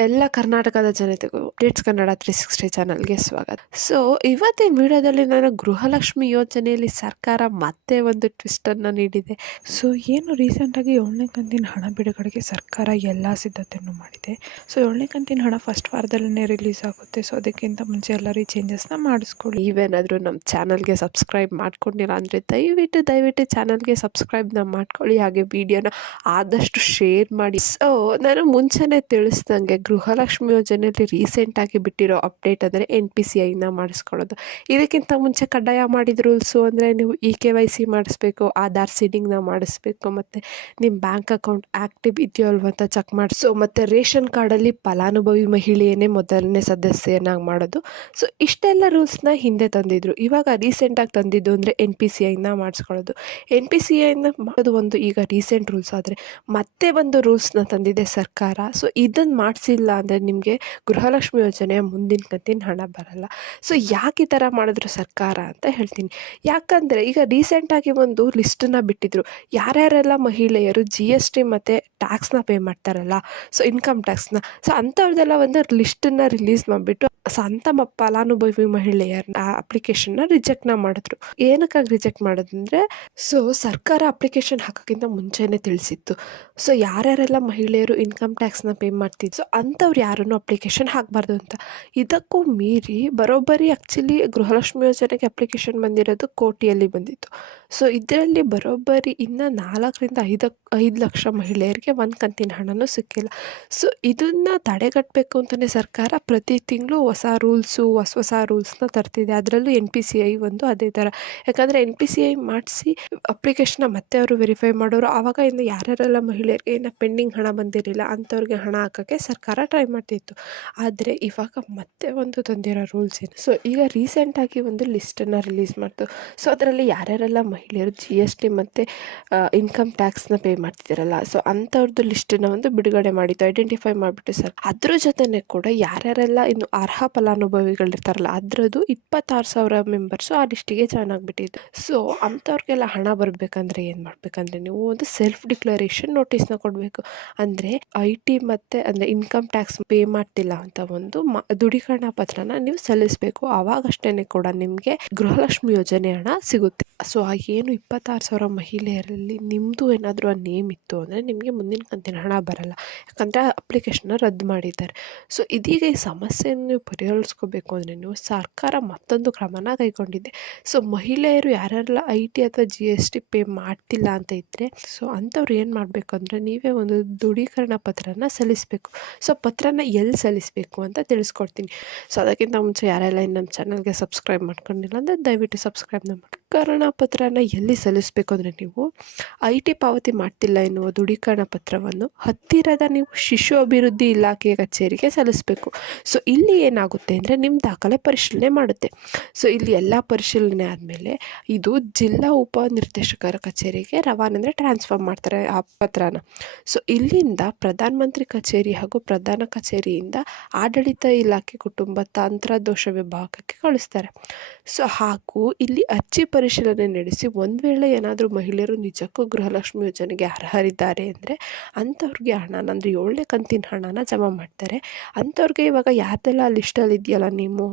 ಎಲ್ಲ ಕರ್ನಾಟಕದ ಜನತೆಗೂ ಅಪ್ಡೇಟ್ಸ್ ಕನ್ನಡ 360 ಚಾನಲ್ಗೆ ಸ್ವಾಗತ. ಸೊ ಇವತ್ತಿನ ವಿಡಿಯೋದಲ್ಲಿ ನಾನು ಗೃಹಲಕ್ಷ್ಮಿ ಯೋಜನೆಯಲ್ಲಿ ಸರ್ಕಾರ ಮತ್ತೆ ಒಂದು ಟ್ವಿಸ್ಟನ್ನು ನೀಡಿದೆ. ಸೊ ಏನು ರೀಸೆಂಟಾಗಿ 7ನೇ ಕಂತಿನ ಹಣ ಬಿಡುಗಡೆಗೆ ಸರ್ಕಾರ ಎಲ್ಲ ಸಿದ್ಧತೆಯನ್ನು ಮಾಡಿದೆ. ಸೊ 7ನೇ ಕಂತಿನ ಹಣ ಫಸ್ಟ್ ವಾರದಲ್ಲೇ ರಿಲೀಸ್ ಆಗುತ್ತೆ. ಸೊ ಅದಕ್ಕಿಂತ ಮುಂಚೆ ಎಲ್ಲರೂ ಚೇಂಜಸ್ನ ಮಾಡಿಸ್ಕೊಳ್ಳಿ. ನೀವೇನಾದರೂ ನಮ್ಮ ಚಾನಲ್ಗೆ ಸಬ್ಸ್ಕ್ರೈಬ್ ಮಾಡ್ಕೊಂಡಿಲ್ಲ ಅಂದರೆ ದಯವಿಟ್ಟು ಚಾನಲ್ಗೆ ಸಬ್ಸ್ಕ್ರೈಬ್ನ ಮಾಡ್ಕೊಳ್ಳಿ, ಹಾಗೆ ವಿಡಿಯೋನ ಆದಷ್ಟು ಶೇರ್ ಮಾಡಿ. ಸೊ ನಾನು ಮುಂಚೆನೇ ತಿಳಿಸ್ದಂಗೆ ಗೃಹಲಕ್ಷ್ಮಿ ಯೋಜನೆಯಲ್ಲಿ ರೀಸೆಂಟಾಗಿ ಬಿಟ್ಟಿರೋ ಅಪ್ಡೇಟ್ ಅಂದರೆ NPCIನ ಮಾಡಿಸ್ಕೊಳ್ಳೋದು. ಇದಕ್ಕಿಂತ ಮುಂಚೆ ಕಡ್ಡಾಯ ಮಾಡಿದ ರೂಲ್ಸು ಅಂದರೆ ನೀವು KYC ಮಾಡಿಸ್ಬೇಕು, ಆಧಾರ್ ಸೀಡಿಂಗ್ನ ಮಾಡಿಸ್ಬೇಕು, ಮತ್ತು ನಿಮ್ಮ ಬ್ಯಾಂಕ್ ಅಕೌಂಟ್ ಆ್ಯಕ್ಟಿವ್ ಇದೆಯೋ ಅಲ್ವ ಅಂತ ಚೆಕ್ ಮಾಡಿಸು, ಮತ್ತು ರೇಷನ್ ಕಾರ್ಡಲ್ಲಿ ಫಲಾನುಭವಿ ಮಹಿಳೆಯೇ ಮೊದಲನೇ ಸದಸ್ಯನಾಗಿ ಮಾಡೋದು. ಸೊ ಇಷ್ಟೆಲ್ಲ ರೂಲ್ಸ್ನ ಹಿಂದೆ ತಂದಿದ್ರು. ಇವಾಗ ರೀಸೆಂಟಾಗಿ ತಂದಿದ್ದು ಅಂದರೆ NPCIನ ಮಾಡಿಸ್ಕೊಳ್ಳೋದು. NPCIನ ಮಾಡೋದು ಒಂದು ಈಗ ರೀಸೆಂಟ್ ರೂಲ್ಸ್ ಆದರೆ ಮತ್ತೆ ಒಂದು ರೂಲ್ಸ್ನ ತಂದಿದೆ ಸರ್ಕಾರ. ಸೊ ಇದನ್ನು ಮಾಡಿಸಿಲ್ಲ ಅಂದರೆ ನಿಮಗೆ ಗೃಹಲಕ್ಷ್ಮಿ ಯೋಜನೆಯ ಮುಂದಿನ ಕಂತಿನ ಹಣ ಬರಲ್ಲ. ಸೊ ಯಾಕೆ ಈ ಥರ ಮಾಡಿದ್ರು ಸರ್ಕಾರ ಅಂತ ಹೇಳ್ತೀನಿ. ಯಾಕಂದರೆ ಈಗ ರೀಸೆಂಟಾಗಿ ಒಂದು ಲಿಸ್ಟನ್ನು ಬಿಟ್ಟಿದ್ರು, ಯಾರ್ಯಾರೆಲ್ಲ ಮಹಿಳೆಯರು GST ಮತ್ತು ಟ್ಯಾಕ್ಸ್ನ ಪೇ ಮಾಡ್ತಾರಲ್ಲ, ಸೊ ಇನ್ಕಮ್ ಟ್ಯಾಕ್ಸ್ನ, ಸೊ ಅಂಥವ್ರದ್ದೆಲ್ಲ ಒಂದು ಲಿಸ್ಟನ್ನು ರಿಲೀಸ್ ಮಾಡಿಬಿಟ್ಟು ಸ್ವಂತ ಫಲಾನುಭವಿ ಮಹಿಳೆಯರ ಅಪ್ಲಿಕೇಶನ್ನ ರಿಜೆಕ್ಟ್ನ ಮಾಡಿದ್ರು. ಏನಕ್ಕಾಗಿ ರಿಜೆಕ್ಟ್ ಮಾಡೋದಂದರೆ, ಸೊ ಸರ್ಕಾರ ಅಪ್ಲಿಕೇಶನ್ ಹಾಕೋಕ್ಕಿಂತ ಮುಂಚೆನೇ ತಿಳಿಸಿತ್ತು. ಸೊ ಯಾರ್ಯಾರೆಲ್ಲ ಮಹಿಳೆಯರು ಇನ್ಕಮ್ ಟ್ಯಾಕ್ಸ್ನ ಪೇ ಮಾಡ್ತಿದ್ರು, ಸೊ ಅಂಥವ್ರು ಯಾರನ್ನು ಅಪ್ಲಿಕೇಶನ್ ಹಾಕಬಾರ್ದು ಅಂತ. ಇದಕ್ಕೂ ಮೀರಿ ಬರೋಬ್ಬರಿ ಆ್ಯಕ್ಚುಲಿ ಗೃಹಲಕ್ಷ್ಮಿ ಯೋಜನೆಗೆ ಅಪ್ಲಿಕೇಶನ್ ಬಂದಿರೋದು ಕೋಟಿಯಲ್ಲಿ ಬಂದಿತ್ತು. ಸೊ ಇದರಲ್ಲಿ ಬರೋಬ್ಬರಿ ಇನ್ನು 4ರಿಂದ 5 ಲಕ್ಷ ಮಹಿಳೆಯರಿಗೆ ಒಂದು ಕಂತಿನ ಹಣನೂ ಸಿಕ್ಕಿಲ್ಲ. ಸೊ ಇದನ್ನು ತಡೆಗಟ್ಟಬೇಕು ಅಂತಲೇ ಸರ್ಕಾರ ಪ್ರತಿ ತಿಂಗಳು ಹೊಸ ರೂಲ್ಸ್ನ ತರ್ತಿದೆ. ಅದರಲ್ಲೂ NPCI ಒಂದು ಅದೇ ಥರ. ಯಾಕಂದರೆ NPCI ಮಾಡಿಸಿ ಅಪ್ಲಿಕೇಶನ್ನ ಮತ್ತೆ ಅವರು ವೆರಿಫೈ ಮಾಡೋರು. ಆವಾಗ ಇನ್ನು ಯಾರ್ಯಾರೆಲ್ಲ ಮಹಿಳೆಯರಿಗೆ ಇನ್ನು ಪೆಂಡಿಂಗ್ ಹಣ ಬಂದಿರಲಿಲ್ಲ ಅಂಥವ್ರಿಗೆ ಹಣ ಹಾಕೋಕ್ಕೆ ಸರ್ಕಾರ ಟ್ರೈ ಮಾಡ್ತಿತ್ತು. ಆದರೆ ಇವಾಗ ಮತ್ತೆ ಒಂದು ತಂದಿರೋ ರೂಲ್ಸ್ ಏನು, ಸೊ ಈಗ ರೀಸೆಂಟಾಗಿ ಒಂದು ಲಿಸ್ಟನ್ನು ರಿಲೀಸ್ ಮಾಡ್ತು. ಸೊ ಅದರಲ್ಲಿ ಯಾರ್ಯಾರೆಲ್ಲ ಮಹಿಳೆಯರು GST ಮತ್ತು ಇನ್ಕಮ್ ಟ್ಯಾಕ್ಸ್ನ ಪೇ ಮಾಡ್ತಿದ್ದಾರಲ್ಲ, ಸೊ ಅಂಥವ್ರದ್ದು ಲಿಸ್ಟನ್ನು ಒಂದು ಬಿಡುಗಡೆ ಮಾಡಿತ್ತು, ಐಡೆಂಟಿಫೈ ಮಾಡಿಬಿಟ್ಟು ಸರ್. ಅದ್ರ ಜೊತೆನೇ ಕೂಡ ಯಾರ್ಯಾರೆಲ್ಲ ಇನ್ನು ಅರ್ಹ ಫಲಾನುಭವಿಗಳಿರ್ತಾರಲ್ಲ ಅದರದ್ದು 26,000 ಮೆಂಬರ್ಸು ಆ ಲಿಸ್ಟಿಗೆ ಜಾಯ್ನ್ ಆಗಿಬಿಟ್ಟಿದ್ದು. ಸೊ ಅಂಥವ್ರಿಗೆಲ್ಲ ಹಣ ಬರಬೇಕಂದ್ರೆ ಏನು ಮಾಡಬೇಕಂದ್ರೆ ನೀವು ಒಂದು ಸೆಲ್ಫ್ ಡಿಕ್ಲರೇಷನ್ ನೋಟಿಸ್ನ ಕೊಡಬೇಕು. ಅಂದರೆ IT ಮತ್ತು ಅಂದರೆ ಇನ್ಕಮ್ ಟ್ಯಾಕ್ಸ್ ಪೇ ಮಾಡ್ತಿಲ್ಲ ಅಂತ ಒಂದು ದೃಢೀಕರಣ ಪತ್ರನ ನೀವು ಸಲ್ಲಿಸಬೇಕು. ಆವಾಗಷ್ಟೇ ಕೂಡ ನಿಮಗೆ ಗೃಹಲಕ್ಷ್ಮಿ ಯೋಜನೆ ಹಣ ಸಿಗುತ್ತೆ. ಸೊ ಆ ಏನು 26,000 ಮಹಿಳೆಯರಲ್ಲಿ ನಿಮ್ಮದು ಏನಾದರೂ ಆ ನೇಮ್ ಇತ್ತು ಅಂದರೆ ನಿಮಗೆ ಮುಂದಿನ ಕಂತಿನ ಹಣ ಬರಲ್ಲ. ಯಾಕಂದರೆ ಅಪ್ಲಿಕೇಶನ್ನ ರದ್ದು ಮಾಡಿದ್ದಾರೆ. ಸೊ ಇದೀಗ ಈ ಸಮಸ್ಯೆಯನ್ನು ನೀವು ಪರಿಹರಿಸ್ಕೋಬೇಕು ಅಂದರೆ ನೀವು ಸರ್ಕಾರ ಮತ್ತೊಂದು ಕ್ರಮನ ಕೈಗೊಂಡಿದೆ. ಸೊ ಮಹಿಳೆಯರು ಯಾರೆಲ್ಲ IT ಅಥವಾ GST ಪೇ ಮಾಡ್ತಿಲ್ಲ ಅಂತ ಇದ್ದರೆ, ಸೊ ಅಂಥವ್ರು ಏನು ಮಾಡಬೇಕು ಅಂದರೆ ನೀವೇ ಒಂದು ದೃಢೀಕರಣ ಪತ್ರನ ಸಲ್ಲಿಸಬೇಕು. ಸೊ ಪತ್ರನ ಎಲ್ಲಿ ಸಲ್ಲಿಸಬೇಕು ಅಂತ ತಿಳಿಸ್ಕೊಡ್ತೀನಿ. ಸೊ ಅದಕ್ಕಿಂತ ಮುಂಚೆ ಯಾರೆಲ್ಲ ಇನ್ನು ನಮ್ಮ ಚಾನಲ್ಗೆ ಸಬ್ಸ್ಕ್ರೈಬ್ ಮಾಡ್ಕೊಂಡಿಲ್ಲ ಅಂದರೆ ದಯವಿಟ್ಟು ಸಬ್ಸ್ಕ್ರೈಬ್ನ ಮಾಡಿ. ದೃಢೀಕರಣ ಪತ್ರನ ಎಲ್ಲಿ ಸಲ್ಲಿಸಬೇಕು ಅಂದರೆ ನೀವು IT ಪಾವತಿ ಮಾಡ್ತಿಲ್ಲ ಎನ್ನುವ ದೃಢೀಕರಣ ಪತ್ರವನ್ನು ಹತ್ತಿರದ ನೀವು ಶಿಶು ಅಭಿವೃದ್ಧಿ ಇಲಾಖೆಯ ಕಚೇರಿಗೆ ಸಲ್ಲಿಸಬೇಕು. ಸೊ ಇಲ್ಲಿ ಏನಾಗುತ್ತೆ ಅಂದರೆ ನಿಮ್ಮ ದಾಖಲೆ ಪರಿಶೀಲನೆ ಮಾಡುತ್ತೆ. ಸೊ ಇಲ್ಲಿ ಎಲ್ಲ ಪರಿಶೀಲನೆ ಆದಮೇಲೆ ಇದು ಜಿಲ್ಲಾ ಉಪನಿರ್ದೇಶಕರ ಕಚೇರಿಗೆ ರವಾನೆ ಅಂದರೆ ಟ್ರಾನ್ಸ್ಫರ್ ಮಾಡ್ತಾರೆ ಆ ಪತ್ರನ. ಸೊ ಇಲ್ಲಿಂದ ಪ್ರಧಾನಮಂತ್ರಿ ಕಚೇರಿ ಹಾಗೂ ಪ್ರಧಾನ ಕಚೇರಿಯಿಂದ ಆಡಳಿತ ಇಲಾಖೆ ಕುಟುಂಬ ತಂತ್ರದೋಷ ವಿಭಾಗಕ್ಕೆ ಕಳಿಸ್ತಾರೆ. ಸೊ ಹಾಗೂ ಇಲ್ಲಿ ಅರ್ಜಿ ಪರಿಶೀಲನೆ ನಡೆಸಿ ಒಂದು ವೇಳೆ ಏನಾದರೂ ಮಹಿಳೆಯರು ನಿಜಕ್ಕೂ ಗೃಹಲಕ್ಷ್ಮಿ ಯೋಜನೆಗೆ ಅರ್ಹರಿದ್ದಾರೆ ಅಂದರೆ ಅಂಥವ್ರಿಗೆ ಹಣನ ಅಂದರೆ 7ನೇ ಕಂತಿನ ಹಣನ ಜಮಾ ಮಾಡ್ತಾರೆ. ಅಂಥವ್ರಿಗೆ ಇವಾಗ ಯಾರ್ದೆಲ್ಲ ಲಿಸ್ಟಲ್ಲಿ ಇದೆಯಲ್ಲ ನೀವು,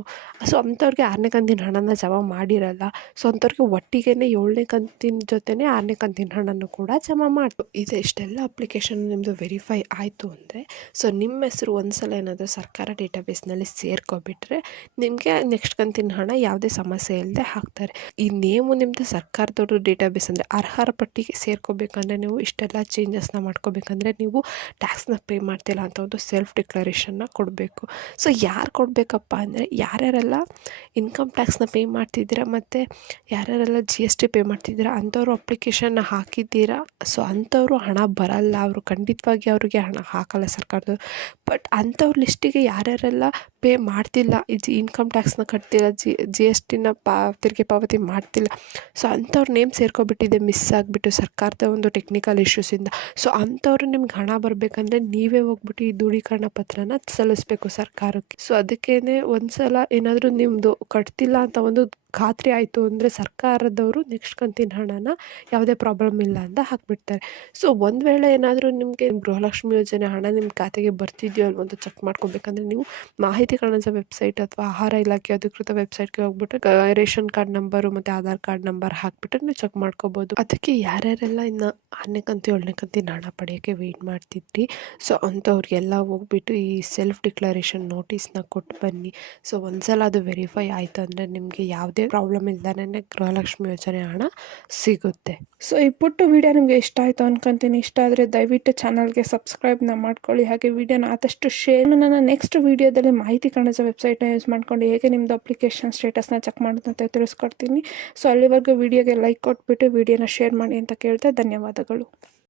ಸೊ ಅಂಥವ್ರಿಗೆ 6ನೇ ಕಂತಿನ ಹಣನ ಜಮಾ ಮಾಡಿರಲ್ಲ. ಸೊ ಅಂಥವ್ರಿಗೆ ಒಟ್ಟಿಗೆ 7ನೇ ಕಂತಿನ ಜೊತೆನೇ 6ನೇ ಕಂತಿನ ಹಣನೂ ಕೂಡ ಜಮಾ ಮಾಡಿ ಇದೆ. ಇಷ್ಟೆಲ್ಲ ಅಪ್ಲಿಕೇಶನ್ ನಿಮ್ಮದು ವೆರಿಫೈ ಆಯಿತು ಅಂದರೆ, ಸೊ ನಿಮ್ಮ ಹೆಸರು ಒಂದ್ಸಲ ಏನಾದರೂ ಸರ್ಕಾರ ಡೇಟಾಬೇಸ್ನಲ್ಲಿ ಸೇರ್ಕೊಬಿಟ್ರೆ ನಿಮಗೆ ನೆಕ್ಸ್ಟ್ ಕಂತಿನ ಹಣ ಯಾವುದೇ ಸಮಸ್ಯೆ ಇಲ್ಲದೆ ಹಾಕ್ತಾರೆ. ಈ ನೇಮು ನಿಮ್ಮದು ಸರ್ಕಾರದವರು ಡೇಟಾಬೇಸ್ ಅಂದರೆ ಅರ್ಹರ ಪಟ್ಟಿಗೆ ಸೇರ್ಕೋಬೇಕಂದ್ರೆ ನೀವು ಇಷ್ಟೆಲ್ಲ ಚೇಂಜಸ್ನ ಮಾಡ್ಕೋಬೇಕಂದ್ರೆ ನೀವು ಟ್ಯಾಕ್ಸ್ನ ಪೇ ಮಾಡ್ತಿಲ್ಲ ಅಂತ ಒಂದು ಸೆಲ್ಫ್ ಡಿಕ್ಲರೇಷನ್ನ ಕೊಡಬೇಕು. ಸೊ ಯಾರು ಕೊಡಬೇಕಪ್ಪ ಅಂದರೆ ಯಾರ್ಯಾರೆಲ್ಲ ಇನ್ಕಮ್ ಟ್ಯಾಕ್ಸ್ನ ಪೇ ಮಾಡ್ತಿದ್ದೀರಾ ಮತ್ತು ಯಾರ್ಯಾರೆಲ್ಲ GST ಪೇ ಮಾಡ್ತಿದ್ದೀರಾ ಅಂಥವ್ರು ಅಪ್ಲಿಕೇಶನ್ನ ಹಾಕಿದ್ದೀರಾ. ಸೊ ಅಂಥವ್ರು ಹಣ ಬರಲ್ಲ, ಅವರು ಖಂಡಿತವಾಗಿ ಅವ್ರಿಗೆ ಹಣ ಹಾಕಲ್ಲ ಸರ್ಕಾರದವರು. ಬಟ್ ಅಂಥವ್ರ ಲಿಸ್ಟಿಗೆ ಯಾರ್ಯಾರೆಲ್ಲ ಪೇ ಮಾಡ್ತಿಲ್ಲ, ಇನ್ಕಮ್ ಟ್ಯಾಕ್ಸ್ನ ಕಟ್ತಿಲ್ಲ, GSTನ ತೆರಿಗೆ ಪಾವತಿ ಮಾಡ್ತಿಲ್ಲ, ಸೊ ಅಂಥವ್ರ ನೇಮ್ ಸೇರ್ಕೊಬಿಟ್ಟಿದೆ ಮಿಸ್ ಆಗಿಬಿಟ್ಟು ಸರ್ಕಾರದ ಒಂದು ಟೆಕ್ನಿಕಲ್ ಇಶ್ಯೂಸಿಂದ. ಸೊ ಅಂಥವ್ರು ನಿಮ್ಗೆ ಹಣ ಬರಬೇಕಂದ್ರೆ ನೀವೇ ಹೋಗ್ಬಿಟ್ಟು ಈ ದೃಢೀಕರಣ ಪತ್ರನ ಸಲ್ಲಿಸಬೇಕು ಸರ್ಕಾರಕ್ಕೆ. ಸೊ ಅದಕ್ಕೇ ಒಂದು ಸಲ ಏನಾದರೂ ನಿಮ್ಮದು ಕಟ್ತಿಲ್ಲ ಅಂತ ಒಂದು ಖಾತ್ರಿ ಆಯಿತು ಅಂದರೆ ಸರ್ಕಾರದವರು ನೆಕ್ಸ್ಟ್ ಕಂತಿನ ಹಣನ ಯಾವುದೇ ಪ್ರಾಬ್ಲಮ್ ಇಲ್ಲ ಅಂತ ಹಾಕಿಬಿಡ್ತಾರೆ. ಸೊ ಒಂದು ವೇಳೆ ಏನಾದರೂ ನಿಮಗೆ ಗೃಹಲಕ್ಷ್ಮಿ ಯೋಜನೆ ಹಣ ನಿಮ್ಮ ಖಾತೆಗೆ ಬರ್ತಿದೆಯೋ ಅಲ್ವೋ ಅಂತ ಚೆಕ್ ಮಾಡ್ಕೋಬೇಕಂದ್ರೆ ನೀವು ಮಾಹಿತಿ ಕಣಜ ವೆಬ್ಸೈಟ್ ಅಥವಾ ಆಹಾರ ಇಲಾಖೆ ಅಧಿಕೃತ ವೆಬ್ಸೈಟ್ಗೆ ಹೋಗ್ಬಿಟ್ಟು ರೇಷನ್ ಕಾರ್ಡ್ ನಂಬರು ಮತ್ತು ಆಧಾರ್ ಕಾರ್ಡ್ ನಂಬರ್ ಹಾಕ್ಬಿಟ್ಟು ನೀವು ಚೆಕ್ ಮಾಡ್ಕೋಬೋದು. ಅದಕ್ಕೆ ಯಾರ್ಯಾರೆಲ್ಲ ಇನ್ನು 6ನೇ ಕಂತು 7ನೇ ಕಂತಿನ ಹಣ ಪಡೆಯೋಕ್ಕೆ ವೆಯ್ಟ್ ಮಾಡ್ತಿದ್ರಿ, ಸೊ ಅಂಥವ್ರಿಗೆಲ್ಲ ಹೋಗ್ಬಿಟ್ಟು ಈ ಸೆಲ್ಫ್ ಡಿಕ್ಲರೇಷನ್ ನೋಟಿಸ್ನ ಕೊಟ್ಟು ಬನ್ನಿ. ಸೊ ಒಂದ್ಸಲ ಅದು ವೆರಿಫೈ ಆಯಿತು ಅಂದರೆ ನಿಮಗೆ ಯಾವುದೇ ಪ್ರಾಬ್ಲಮ್ ಇಲ್ದೇ ಗೃಹಲಕ್ಷ್ಮಿ ಯೋಜನೆ ಹಣ ಸಿಗುತ್ತೆ. ಸೊ ಈ ಪುಟ್ಟ ವಿಡಿಯೋ ನಿಮಗೆ ಇಷ್ಟ ಆಯಿತು ಅನ್ಕೊಂತೀನಿ. ಇಷ್ಟ ಆದರೆ ದಯವಿಟ್ಟು ಚಾನಲ್ಗೆ ಸಬ್ಸ್ಕ್ರೈಬ್ನ ಮಾಡ್ಕೊಳ್ಳಿ. ಹಾಗೆ ವಿಡಿಯೋನ ಆದಷ್ಟು ಶೇರ್. ನನ್ನ ನೆಕ್ಸ್ಟ್ ವಿಡಿಯೋದಲ್ಲಿ ಮಾಹಿತಿ ಕಣಜ ವೆಬ್ಸೈಟ್ನ ಯೂಸ್ ಮಾಡ್ಕೊಂಡು ಹೇಗೆ ನಿಮ್ಮದು ಅಪ್ಲಿಕೇಶನ್ ಸ್ಟೇಟಸ್ನ ಚೆಕ್ ಮಾಡೋದಂತ ತಿಳಿಸ್ಕೊಡ್ತೀನಿ. ಸೊ ಅಲ್ಲಿವರೆಗೂ ವಿಡಿಯೋಗೆ ಲೈಕ್ ಕೊಟ್ಬಿಟ್ಟು ವಿಡಿಯೋನ ಶೇರ್ ಮಾಡಿ ಅಂತ ಕೇಳ್ತಾ ಧನ್ಯವಾದಗಳು.